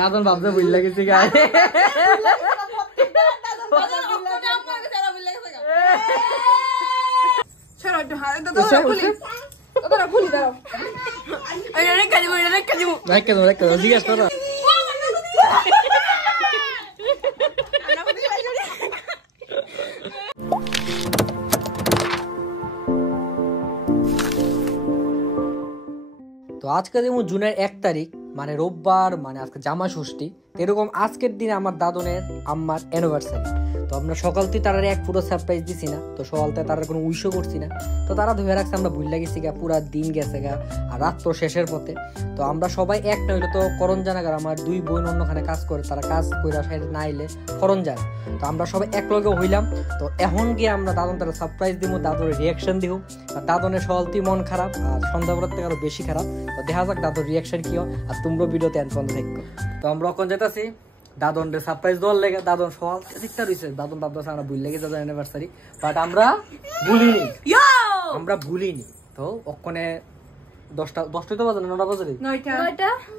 দাদন ভাবতে ভুল লাগেছে গায়ে জিজ্ঞেস করো তো আজকে যেমন জুনের 1 তারিখ মানে রোববার, মানে আজকে জামা ষষ্ঠী, এরকম আজকের দিনে আমার দাদনের আম্মার অ্যানিভার্সারি। তো আমরা সকাল থেকে তারা এক পুরো সারপ্রাইজ দিছি না, তো সকালতে তারা কোনো উইশও করছি না, তো তারা ধরে রাখছে আমরা ভুল লাগেছি গা, পুরা দিন গেছে গা, আর রাত তো শেষের পথে। তো আমরা সবাই এক না হইলে তো করণ জানাগার আমার 2 বোন অন্যখানে কাজ করে, তারা কাজ করে সাইডে না আইলে করণ যায়। তো আমরা সবাই এক লগে হইলাম। তো এখন গিয়ে আমরা দাদন তারা সারপ্রাইজ দিব, দাদুর রিয়াকশন দিব। আর দাদনের সকালতেই মন খারাপ, আর সন্ধ্যাবেলার থেকে আরো বেশি খারাপ। তো দেখা যাক দাদুর রিয়াকশন কি হয়, আর তোমরা ভিডিওতে এন্ড পর্যন্ত থাকো। তো আমরা এখন যেতেছি দাদনরে সারপ্রাইজ দেওয়ার লেগে। দাদন সকাল ঠিকটা রয়েছে, দাদন ভাবতেছে আমরা ভুল লেগে দাদন অ্যানিভার্সারি, বাট আমরা ভুলিনি। তো ওখানে 10টা তো বাজে, 9টা বাজে,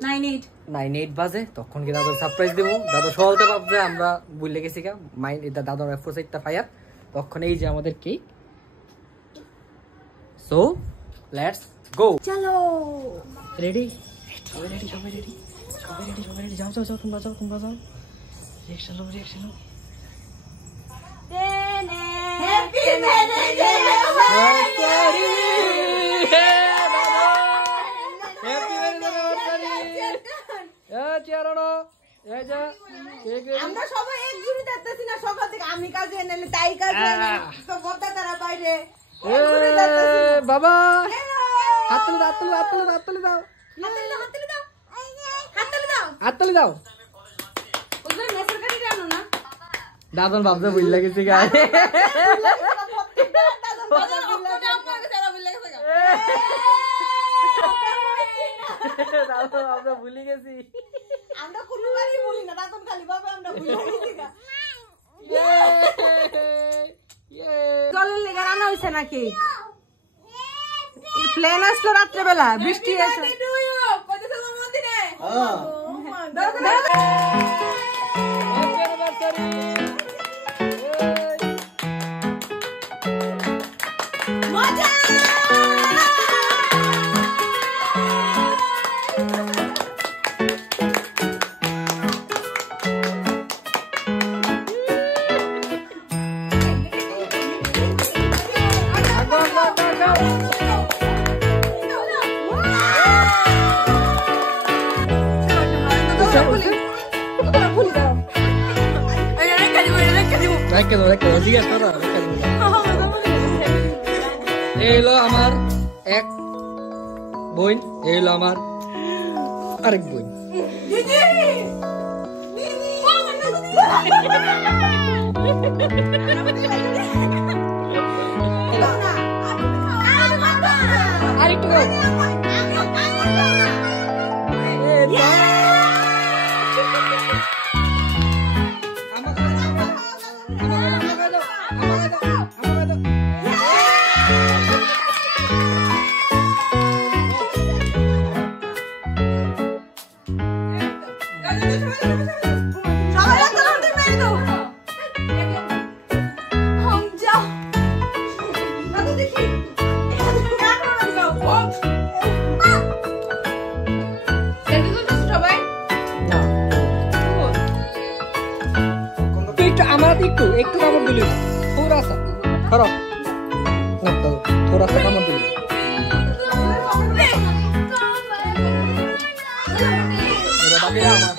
9:08 বাজে। তখন কি দাদুর সারপ্রাইজ দিব। দাদু সকালতে ভাবছে আমরা ভুল লেগেছি গা, মাইন্ড এটা দাদুর এফোসাইটটা ফায়ার। তখন এই যে আমাদের কেক। সো লেটস গো, চলো। রেডি? সবাই রেডি, সবাই রেডি, সবাই রেডি, সবাই রেডি। যাও যাও যাও, তোমরা যাও, তোমরা যাও। রিঅ্যাকশন লো, রিঅ্যাকশন লো। হ্যাপি বার্থডে, আমরা সবাই একজুড়ি দেখতেছি না সকাল থেকে, আমি কাজে এনে তাই কাজে তো বড়দা তারা বাইরে বাবা। হাত তুলে দাও, হাত তুলে দাও, হাত তুলে দাও, হাত তুলে দাও, হাত তুলে দাও। দাদন ভাবতে ভুল লাগেছে গায়ে আমরা ভুলে গেছি। আমরা কোনোবারই বলি না, দাদন খালি ভাবে আমরা ভুলে গেছি গা। জলের লেগে রান্না হইছে নাকি? প্লেন আসলো রাত্রেবেলা, বৃষ্টি আসলো। এই হলো আমার এক বোন, এই হলো আমার আরেক বোন। আরেকটু একটু কামড় দিলি, থোড়া সা খারাপ না, থোড়া সা কামড় দিলি। বাকিরা আমার